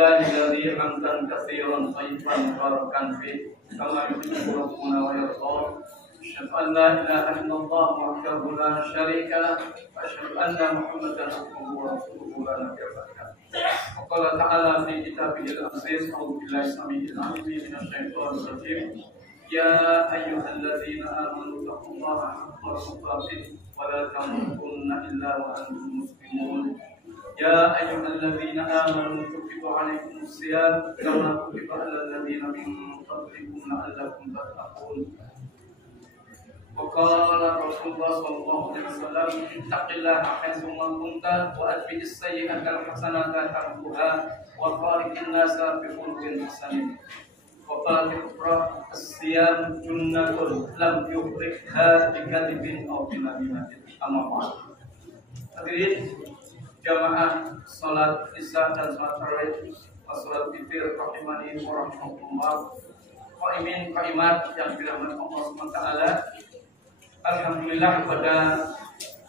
لله حمدا كثيرا طيبا مباركا فيه كما يحب ربنا ويرضى. أشهد أن لا إله إلا الله وحده لا شريك له وأشهد أن محمدا عبده ورسوله لا نبي بعده. وقال تعالى في كتابه العزيز: أعوذ بالله السميع العليم من الشيطان الرجيم. يا أيها الذين آمنوا اتقوا الله حق تقاته ولا تموتن إلا وأنتم مسلمون. يا أيها الذين آمنوا كتب عليكم الصيام كما كتب على الذين من قبلكم لعلكم تتقون. وقال رسول الله صلى الله عليه وسلم: اتق الله حيثما كنت وأتبع السيئة الحسنة تمحها وخالق الناس بخلق حسن. وقال في الأخرى: الصيام جنة لم يخرجها بكذب أو بنميمة. أما بعد. Hadirin jamaah salat isya dan salat tarawih salat witir rahimani wa rahmatullah. Qaimin qaimat yang dirahmati Allah SWT. Alhamdulillah pada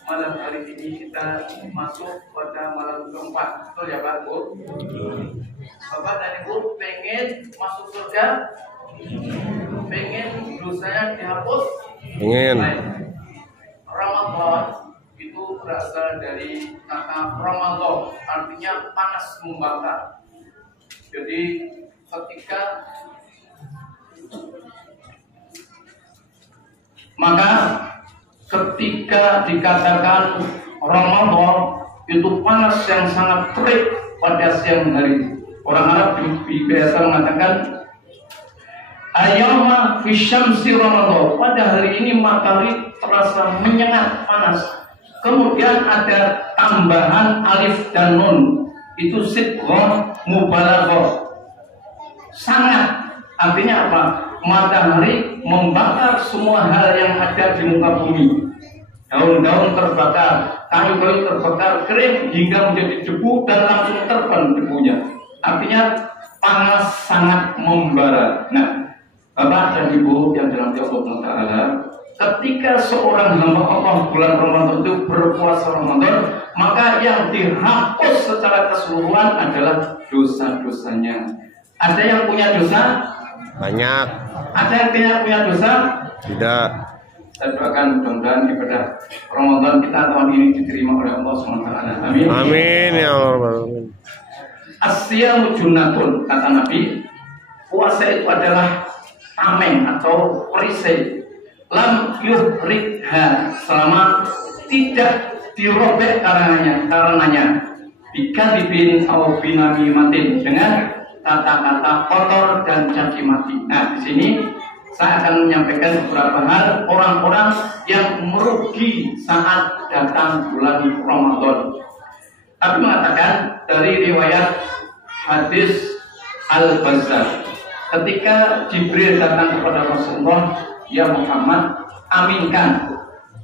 malam hari ini kita masuk pada malam keempat. Betul ya Pak Bu? Bapak dan Ibu pengen masuk surga? Pengen dosanya dihapus? Pengen. Ramadan itu berasal dari kata Ramadan, artinya panas membakar. Jadi ketika dikatakan Ramadan itu panas yang sangat terik pada siang hari. Orang Arab biasa mengatakan ayyama fi syamsi Ramadan. Pada hari ini matahari terasa menyengat panas. Kemudian ada tambahan alif dan nun, itu sighah mubalaghah. Sangat, artinya apa? Matahari membakar semua hal yang ada di muka bumi. Daun-daun terbakar, kayu-kayu terbakar, kering hingga menjadi debu dan langsung terbang debunya. Artinya panas sangat membara. Nah, Bapak dan Ibu yang dirahmati Allah Ta'ala, ketika seorang hamba Allah bulan Ramadan itu berpuasa Ramadan, maka yang dihapus secara keseluruhan adalah dosa-dosanya. Ada yang punya dosa? Banyak. Ada yang tidak punya dosa? Tidak. Saya doakan mudah-mudahan ibadah Ramadan kita tahun ini diterima oleh Allah SWT. Amin. Amin ya Allah. As-siyamu junnatun, kata Nabi, puasa itu adalah tameng atau perisai. Lam yuhrikha, selama tidak dirobek karenanya bikadzibin aw binamimatin, dengan kata-kata kotor dan caci maki. Nah, di sini saya akan menyampaikan beberapa hal orang-orang yang merugi saat datang bulan Ramadan. Tapi mengatakan dari riwayat hadis Al-Bazzar, ketika Jibril datang kepada Rasulullah, ya Muhammad, aminkan,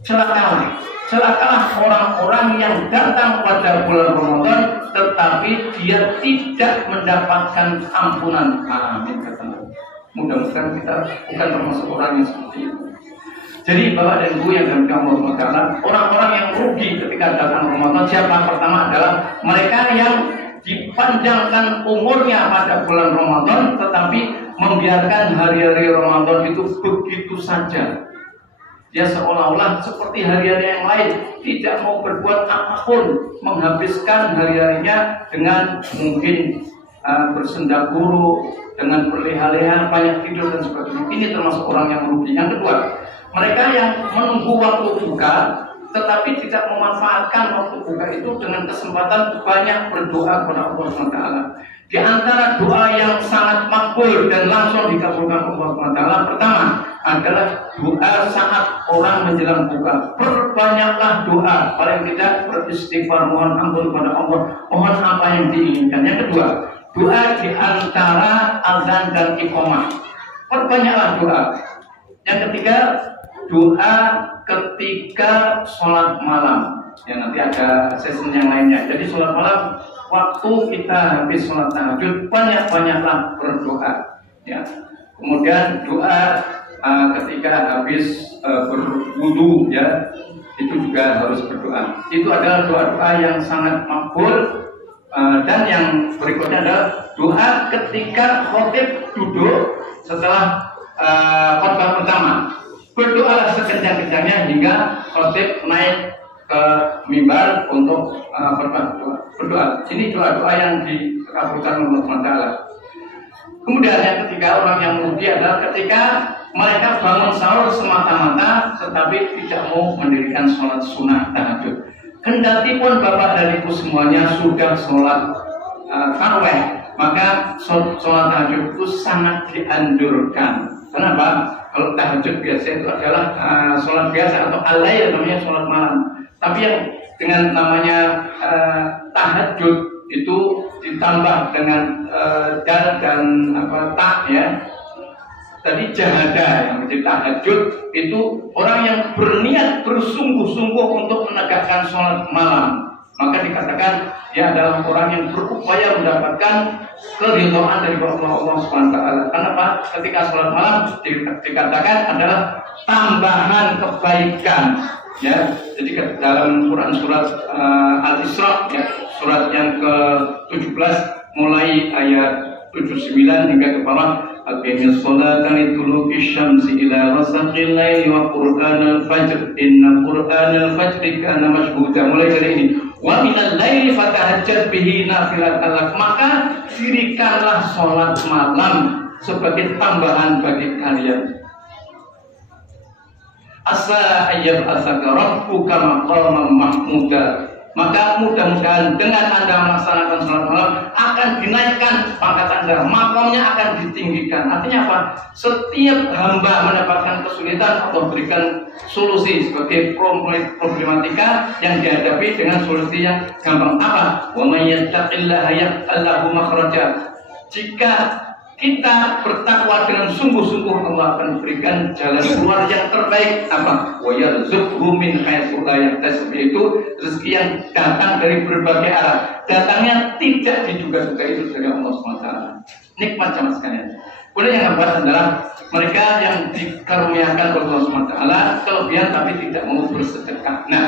celakalah orang-orang yang datang pada bulan Ramadan tetapi dia tidak mendapatkan ampunan. Amin, kata Nabi. Mudah-mudahan kita bukan termasuk orang yang seperti itu. Jadi Bapak dan Ibu yang dirahmati Allah, orang-orang yang rugi ketika datang Ramadan, siapa? Pertama adalah mereka yang dipanjangkan umurnya pada bulan Ramadan tetapi membiarkan hari-hari Ramadan itu begitu saja. Dia seolah-olah seperti hari-hari yang lain, tidak mau berbuat apapun, menghabiskan hari-harinya dengan mungkin bersenda guru, dengan berleha-leha, banyak tidur dan sebagainya. Ini termasuk orang yang merugi. Yang kedua, mereka yang menunggu waktu buka tetapi tidak memanfaatkan waktu buka itu dengan kesempatan banyak berdoa kepada Allah SWT. Di antara doa yang sangat makbul dan langsung dikabulkan Allah SWT, pertama adalah doa saat orang menjelang buka. Perbanyaklah doa, paling tidak beristighfar, mohon ampun kepada Allah, mohon apa yang diinginkan. Yang kedua, doa di antara azan dan iqamah. Perbanyaklah doa. Yang ketiga, doa ketika sholat malam. Ya, nanti ada sesi yang lainnya. Jadi sholat malam, waktu kita habis sholat tahajud, banyak-banyaklah berdoa. Ya. Kemudian doa ketika habis berwudu, ya, itu juga harus berdoa. Itu adalah doa-doa yang sangat makbul Dan yang berikutnya adalah doa ketika khotib duduk setelah khotbah pertama. Berdoalah sekencang-kencangnya hingga khotib naik ke mimbar untuk berdoa. Ini doa-doa yang dikabulkan oleh Allah Taala. Kemudian yang ketiga, orang yang merugi adalah ketika mereka bangun sahur semata-mata tetapi tidak mau mendirikan sholat sunnah tahajud. Kendati pun bapak dan ibu semuanya sudah sholat tarawih, maka sholat tahajud itu sangat dianjurkan. Kenapa? Kalau tahajud biasa itu adalah sholat biasa atau al-lail, namanya sholat malam. Tapi yang dengan namanya tahajud itu ditambah dengan dal dan tak ya. Tadi jahada yang menjadi tahajud itu orang yang berniat bersungguh-sungguh untuk menegakkan sholat malam. Maka dikatakan dia adalah orang yang berupaya mendapatkan keridhaan dari Allah Subhanahu wa taala. Kenapa? Ketika sholat malam dikatakan adalah tambahan kebaikan. Ya, jadi dalam Quran surat Al-Isra ya, surat yang ke-17 mulai ayat 79 hingga ke bawah, aqimis sholata liduluki syamsi ila ghasaqil laili wa qur'anal fajr inna qur'anal fajri kana mashhuda. Mulai dari ini, wa minal laili fatahajjat bihi nafilatan lak, maka dirikanlah sholat malam sebagai tambahan bagi kalian. Asa ayyab asaka rabbuka maqaman mahmuda. Maka mudah-mudahan dengan Anda melaksanakan sholat malam akan dinaikkan pangkat Anda, makamnya akan ditinggikan. Artinya apa? Setiap hamba mendapatkan kesulitan atau berikan solusi sebagai problematika yang dihadapi dengan solusi yang gampang. Apa? Wa may yattaqillaha yaj'al lahu makhraja. Jika kita bertakwa dengan sungguh-sungguh, Allah akan berikan jalan keluar yang terbaik. Apa? Wa yarzuqhu min haitsu la yahtasib, itu rezeki yang datang dari berbagai arah. Datangnya tidak diduga-duga, itu dari Allah SWT. Nikmat jamaah sekalian. Kemudian yang keempat adalah mereka yang dikaruniakan oleh Allah SWT kelebihan tapi tidak mau bersedekah. Nah,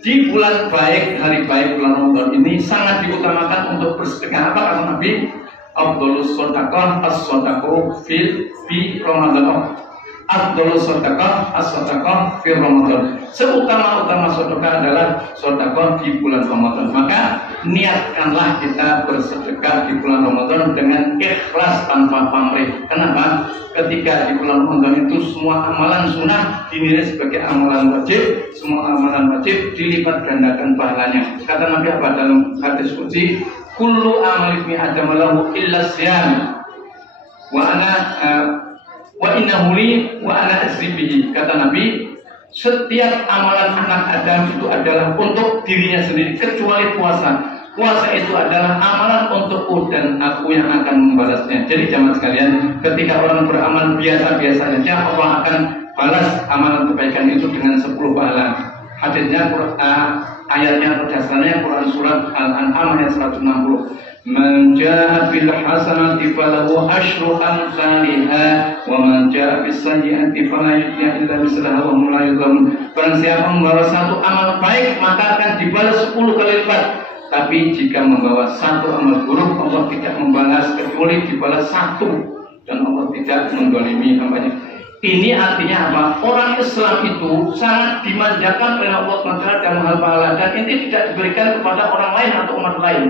di bulan baik, hari baik bulan Ramadan ini sangat diutamakan untuk bersedekah. Apa kata Nabi? Afdhalus shadaqah as-shadaqah fi Ramadan. Afdhalus shadaqah as-shadaqah fi Ramadan. Seutama-utama sedekah adalah sedekah di bulan Ramadan. Maka niatkanlah kita bersedekah di bulan Ramadan dengan ikhlas tanpa pamrih. Kenapa? Ketika di bulan Ramadan itu semua amalan sunnah dinilai sebagai amalan wajib, semua amalan wajib dilipat gandakan pahalanya. Kata Nabi apa dalam hadis qudsi? Kullu amal ibni adam lahu illa siyam wa innahu li wa ana asri bihi. Kata Nabi, setiap amalan anak Adam itu adalah untuk dirinya sendiri kecuali puasa. Puasa itu adalah amalan untukku dan aku yang akan membalasnya. Jadi jamaah sekalian, ketika orang beramal biasa-biasa saja, Allah akan balas amalan kebaikan itu dengan 10 pahala. Hadisnya ayatnya atau dasarnya Quran surat Al-An'am ayat 160. Man jaa bil hasanati falahu asyru amsalha wa man jaa bis sayyi'ati fala yujza illa mislaha wa hum la yuzlamun. Barang siapa membawa satu amal baik maka akan dibalas 10 kali lipat. Tapi jika membawa satu amal buruk, Allah tidak membalas kecuali dibalas 1, dan Allah tidak mendolimi hambanya. Ini artinya apa? Orang Islam itu sangat dimanjakan oleh Allah SWT dalam hal pahala, dan ini tidak diberikan kepada orang lain atau umat lain.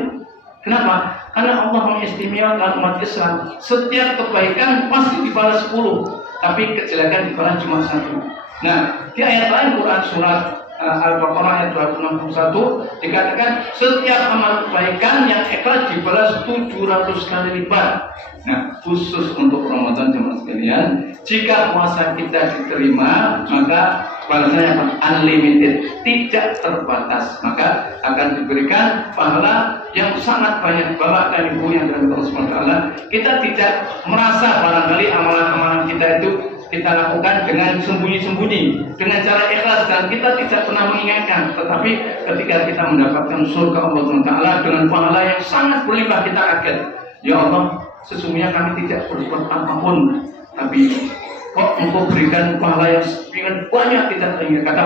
Kenapa? Karena Allah mengistimewakan umat Islam. Setiap kebaikan pasti dibalas 10, tapi kejelekan dibalas cuma 1. Nah, di ayat lain Quran surat Al-Baqarah ayat 261 dikatakan setiap amal kebaikan yang ikhlas dibalas 700 kali lipat. Nah, khusus untuk Ramadan jemaah sekalian, jika puasa kita diterima, maka balasannya unlimited, tidak terbatas, maka akan diberikan pahala yang sangat banyak. Bapak dan Ibu yang dirahmati Allah SWT, kita tidak merasa barangkali amalan-amalan kita itu kita lakukan dengan sembunyi-sembunyi, dengan cara ikhlas, dan kita tidak pernah mengingatkan. Tetapi ketika kita mendapatkan surga Allah SWT dengan pahala yang sangat berlimpah, kita kaget. Ya Allah, sesungguhnya kami tidak berbuat apapun, tapi kok Engkau berikan pahala yang sangat banyak, kita teringat. Kata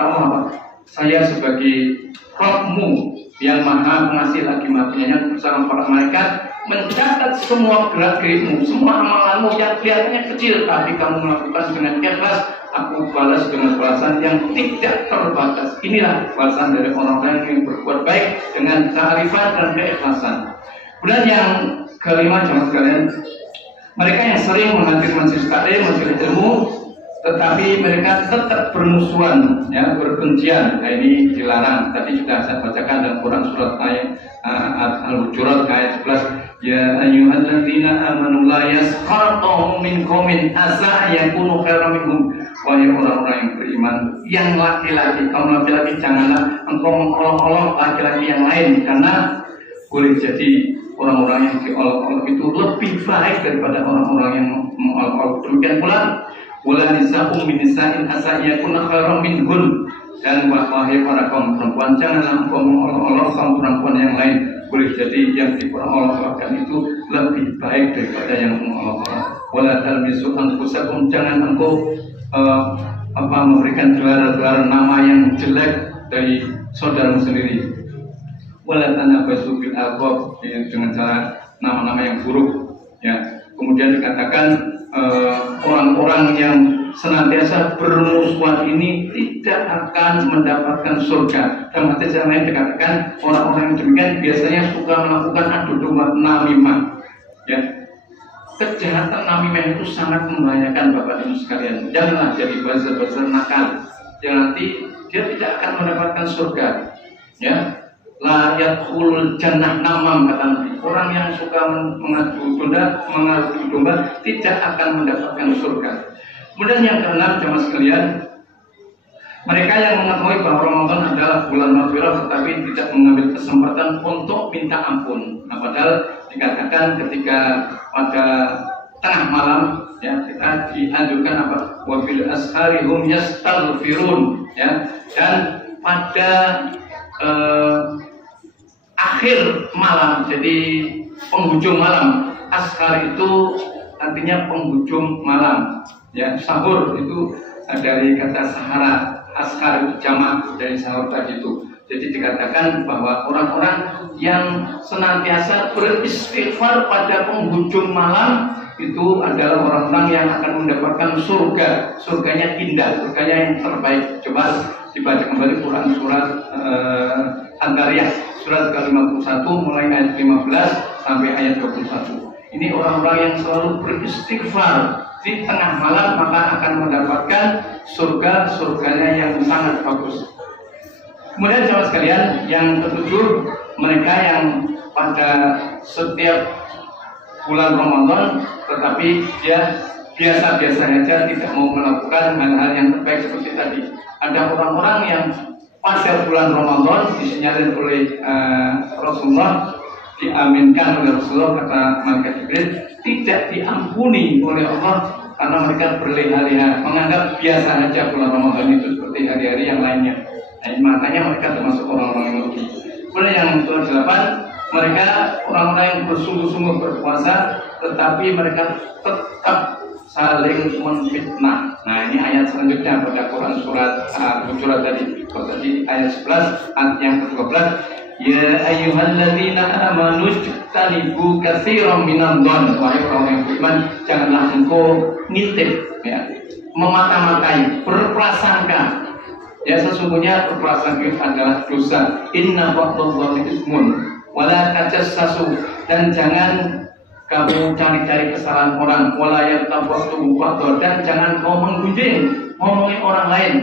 Allah apa? Saya sebagai Rabbmu, yang maha pengasih lagi maha penyayang bersama para malaikat mencatat semua gerak-gerikmu, semua amalanmu yang kelihatannya kecil, tapi kamu melakukan dengan ikhlas. Aku balas dengan balasan yang tidak terbatas. Inilah balasan dari orang-orang yang berbuat baik dengan kearifan dan keikhlasan. Kemudian yang kelima, jemaah sekalian, mereka yang sering menghadiri majelis taklim, majelis ilmu, tetapi mereka tetap bermusuhan, ya, berkebencian. Nah, ini dilarang. Tadi sudah saya bacakan dalam Quran surat ayat Al-Hujurat ayat 11. Ya ayyuhalladzina amanu la yaskhar qaumun min qaumin asa yakunu khairan minhum. Wahai orang-orang yang beriman, yang laki-laki, kaum laki-laki janganlah engkau mengolok-olok laki-laki yang lain, karena boleh jadi orang-orang yang diolok-olok itu lebih baik daripada orang-orang yang mengolok-olok. Demikian pula wala nisa'um min nisa'in asa yakunu khairan minhun. Dan wahai para kaum perempuan, janganlah engkau mengolok-olok kaum perempuan yang lain. Boleh jadi yang diperolok-olokkan itu lebih baik daripada yang mengolok-olok. Wala talmizu anfusakum, jangan engkau memberikan gelar-gelar nama yang jelek dari saudaramu sendiri. Wala tanabazu bil alqab, dengan cara nama-nama yang buruk, ya. Kemudian dikatakan orang-orang yang senantiasa bermusuhan ini tidak akan mendapatkan surga. Dalam hadis yang lain dikatakan orang-orang yang demikian biasanya suka melakukan adu domba namimah, ya. Kejahatan namimah itu sangat membahayakan Bapak Ibu sekalian. Janganlah jadi buzzer-buzzer nakal, yang nanti dia tidak akan mendapatkan surga, ya. La yadkhulul jannah namam, kata Nabi. Orang yang suka mengadu domba tidak akan mendapatkan surga. Kemudian yang keenam, jemaah sekalian, mereka yang mengetahui bahwa Ramadan adalah bulan maghfirah tetapi tidak mengambil kesempatan untuk minta ampun. Nah, padahal dikatakan ketika pada tengah malam, ya, kita dianjurkan apa? Wa bil ashari hum yastaghfirun, ya. Dan pada akhir malam, jadi penghujung malam. Ashar itu artinya penghujung malam, ya. Sahur itu dari kata sahara, ashar itu jamak dari sahur tadi itu. Jadi dikatakan bahwa orang-orang yang senantiasa beristighfar pada penghujung malam itu adalah orang-orang yang akan mendapatkan surga. Surganya indah, surganya yang terbaik. Coba dibaca kembali Quran surat An-Dariyah surat ke-51 mulai ayat 15 sampai ayat 21. Ini orang-orang yang selalu beristighfar di tengah malam, maka akan mendapatkan surganya yang sangat bagus. Kemudian jemaah sekalian, yang ketujuh, mereka yang pada setiap bulan Ramadan tetapi dia biasa-biasa saja, tidak mau melakukan hal-hal yang terbaik seperti tadi. Ada orang-orang yang pada bulan Ramadan disinyalir oleh Rasulullah, diaminkan oleh Rasulullah, kata malaikat Jibril, tidak diampuni oleh Allah karena mereka berleha-leha, menganggap biasa saja bulan Ramadan itu seperti hari-hari yang lainnya. Nah, makanya mereka termasuk orang-orang yang rugi. Kemudian yang ke-8, mereka orang-orang yang bersungguh-sungguh berpuasa tetapi mereka tetap saling menfitnah. Nah, ini ayat selanjutnya pada Quran surat Al-Hujurat tadi. Tadi ayat 11, ayat yang ke-12. Ya ayyuhalladzina amanu ijtanibu katsiran minadh-dhann. Wahai orang yang beriman, janganlah engkau nitip, ya, memata-matai, berprasangka. Ya, sesungguhnya berprasangka itu adalah dosa. Inna ba'dadh-dhanni ismun wala tajassasu, dan jangan kamu cari-cari kesalahan orang, wala yatabatu ba'dha, dan jangan kau menggunjing ngomongin orang lain.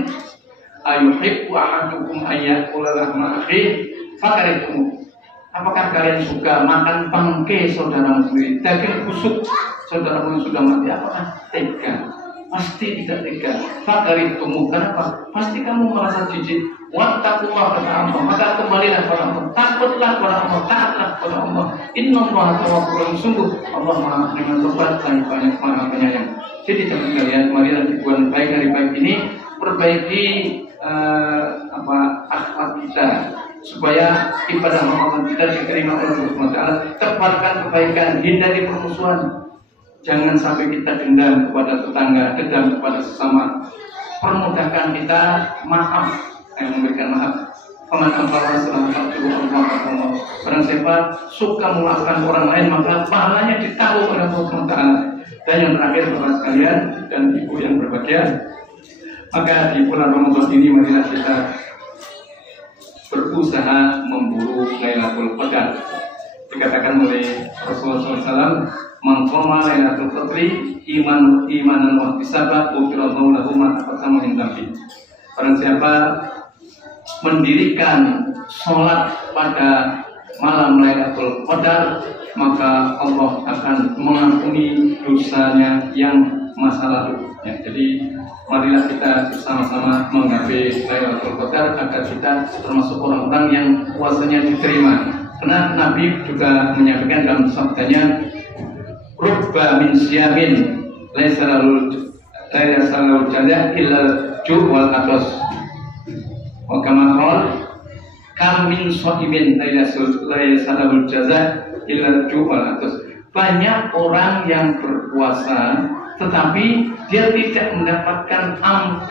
Ayuhibbu ahadukum ayyakula lahma akhi fakaritum. Apakah kalian suka makan bangkai saudaramu sendiri, daging busuk saudaramu yang sudah mati? Apakah tega? Pasti tidak tega. Fakaritum, kenapa? Pasti kamu merasa jijik. Wattaqullah, kata Allah, maka kembalilah kepada Allah, takutlah kepada Allah, taatlah kepada Allah. Innallaha tawwabur, sungguh Allah Maha penerima taubat dan banyak Maha penyayang. Jadi teman kalian, marilah di bulan baik hari baik ini perbaiki akhlak kita supaya ibadah Ramadan kita diterima oleh Allah SWT. Tebarkan kebaikan, hindari permusuhan. Jangan sampai kita dendam kepada tetangga, dendam kepada sesama. Permudahkan kita maaf, memberikan maaf. Paman ampara selamat Allah. Barang siapa suka memaafkan orang lain maka pahalanya ditaruh oleh Allah SWT. Dan yang terakhir Bapak sekalian dan Ibu yang berbahagia, maka di bulan Ramadan ini marilah kita berusaha memburu Lailatul Qadar. Dikatakan oleh Rasulullah SAW, "Man qama Lailatul Qadri imanan wa ihtisaban ghufirallahu lahu ma taqaddama min dhanbi." Barang siapa mendirikan sholat pada malam Lailatul Qadar, maka Allah akan mengampuni dosanya yang masa lalu. Ya, jadi marilah kita bersama-sama menggapai Lailatul Qadar agar kita termasuk orang-orang yang puasanya diterima. Karena Nabi juga menyampaikan dalam sabdanya, "Rubba min siyamin laisa lahu jazaa illa ju' wal atas." Wa kama qala, "Kam min sha'imin laisa lahu jazaa illa ju' wal atas." Banyak orang yang berpuasa tetapi dia tidak mendapatkan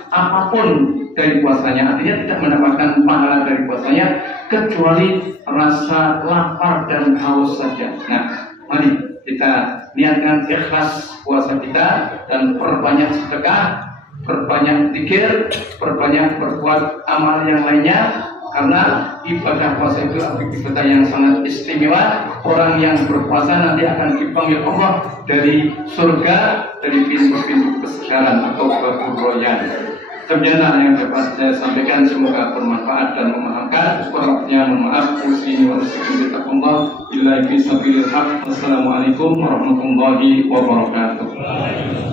apapun dari puasanya, artinya tidak mendapatkan pahala dari puasanya kecuali rasa lapar dan haus saja. Nah, mari kita niatkan ikhlas puasa kita dan perbanyak sedekah, perbanyak zikir, perbanyak berbuat amal yang lainnya. Karena ibadah puasa itu ibadah yang sangat istimewa. Orang yang berpuasa nanti akan dipanggil Allah dari surga, dari pintu-pintu kesegaran atau keburoyan. Demikianlah yang dapat saya sampaikan, semoga bermanfaat dan memahamkan. Kurangnya mohon maaf. Wassalamualaikum warahmatullahi wabarakatuh.